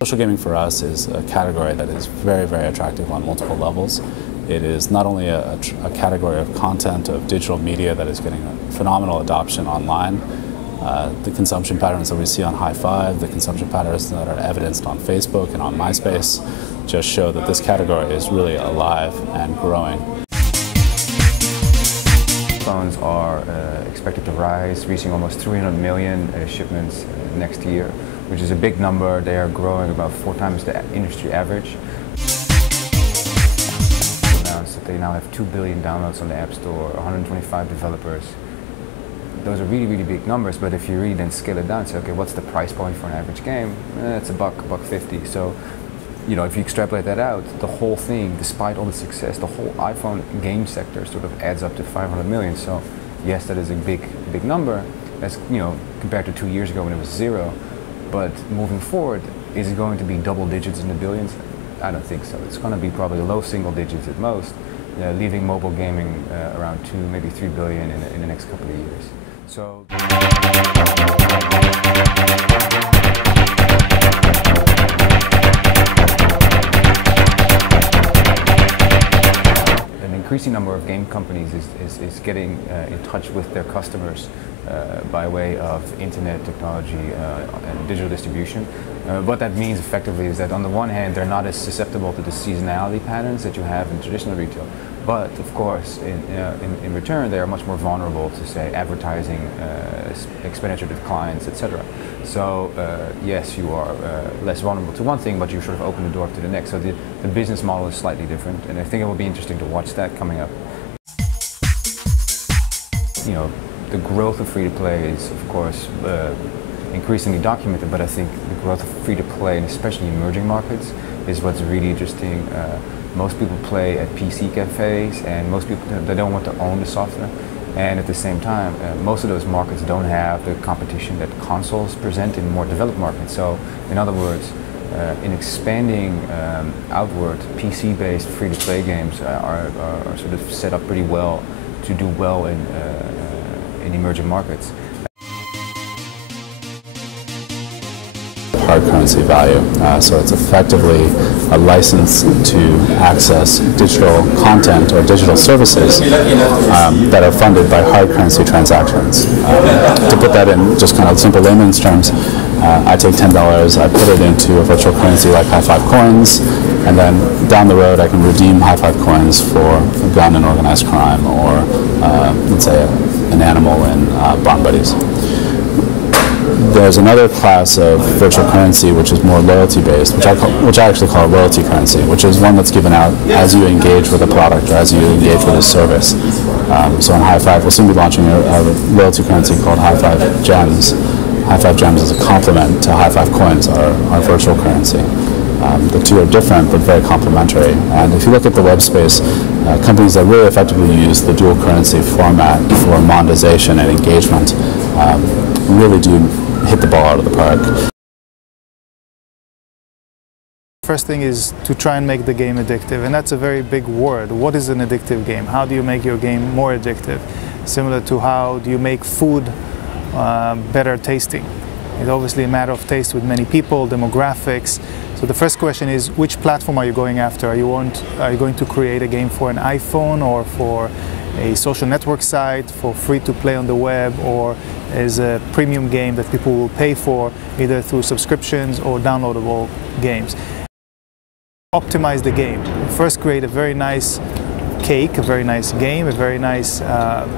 Social gaming for us is a category that is very, very attractive on multiple levels. It is not only a category of content, of digital media that is getting a phenomenal adoption online. The consumption patterns that we see on Hi5, the consumption patterns that are evidenced on Facebook and on MySpace just show that this category is really alive and growing. Phones are expected to rise, reaching almost 300 million shipments next year, which is a big number. They are growing about 4 times the industry average. Announced that they now have 2 billion downloads on the App Store, 125 developers. Those are really, really big numbers, but if you really then scale it down, say, okay, what's the price point for an average game? It's $1.50. So, you know, if you extrapolate that out, the whole thing, despite all the success, the whole iPhone game sector sort of adds up to 500 million. So, yes, that is a big number, as you know, compared to 2 years ago when it was 0. But moving forward, is it going to be double digits in the billions? I don't think so. It's going to be probably low single digits at most, leaving mobile gaming around 2, maybe 3 billion in the next couple of years. So. Increasing number of game companies is getting in touch with their customers by way of internet technology and digital distribution. What that means effectively is that on the one hand they're not as susceptible to the seasonality patterns that you have in traditional retail, but of course in return they are much more vulnerable to, say, advertising expenditure declines, etc. So yes, you are less vulnerable to one thing, but you sort of open the door to the next. So the business model is slightly different, and I think it will be interesting to watch that coming up. You know, the growth of free-to-play is, of course, increasingly documented, but I think the growth of free-to-play, and especially emerging markets, is what's really interesting. Most people play at PC cafes, and most people, they don't want to own the software. And at the same time, most of those markets don't have the competition that consoles present in more developed markets. So, in other words, in expanding outward, PC-based free-to-play games are sort of set up pretty well to do well in emerging markets. Hard currency value. So it's effectively a license to access digital content or digital services that are funded by hard currency transactions. To put that in just kind of simple layman's terms, I take $10, I put it into a virtual currency like Hi5 coins, and then down the road I can redeem Hi5 coins for a gun in organized crime, or let's say an animal in Bond Buddies. There's another class of virtual currency which is more loyalty-based, which I actually call loyalty currency, which is one that's given out as you engage with a product or as you engage with a service. So on Hi5, we'll soon be launching a loyalty currency called Hi5 Gems. Hi5 Gems is a complement to Hi5 Coins, our virtual currency. The two are different but very complementary. And if you look at the web space, companies that really effectively use the dual currency format for monetization and engagement really do hit the ball out of the park. First thing is to try and make the game addictive, and that's a very big word. What is an addictive game? How do you make your game more addictive? Similar to how do you make food better tasting? It's obviously a matter of taste with many people, demographics. So the first question is, which platform are you going after? Are you going to create a game for an iPhone, or for a social network site, for free to play on the web, or as a premium game that people will pay for, either through subscriptions or downloadable games? Optimize the game. First, create a very nice cake, a very nice game, a very nice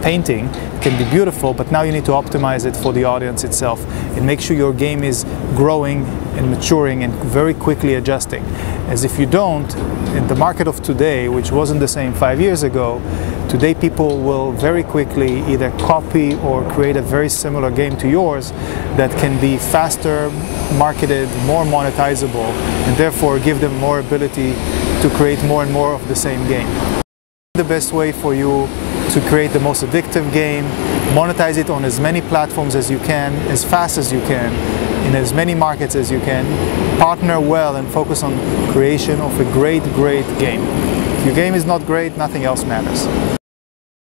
painting. It can be beautiful, but now you need to optimize it for the audience itself and make sure your game is growing and maturing and very quickly adjusting. As if you don't, in the market of today, which wasn't the same 5 years ago, today people will very quickly either copy or create a very similar game to yours that can be faster marketed, more monetizable, and therefore give them more ability to create more and more of the same game. The best way for you to create the most addictive game, monetize it on as many platforms as you can, as fast as you can, in as many markets as you can, partner well and focus on creation of a great game. If your game is not great, nothing else matters. I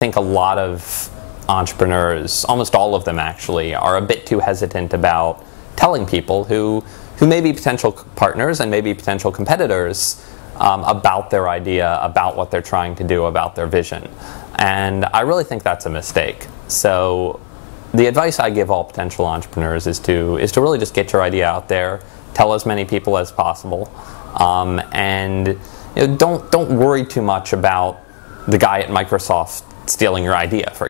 think a lot of entrepreneurs, almost all of them actually, are a bit too hesitant about telling people who may be potential partners and maybe potential competitors about their idea, about what they're trying to do, about their vision. And I really think that's a mistake. So the advice I give all potential entrepreneurs is to really just get your idea out there, tell as many people as possible, and don't worry too much about the guy at Microsoft stealing your idea, for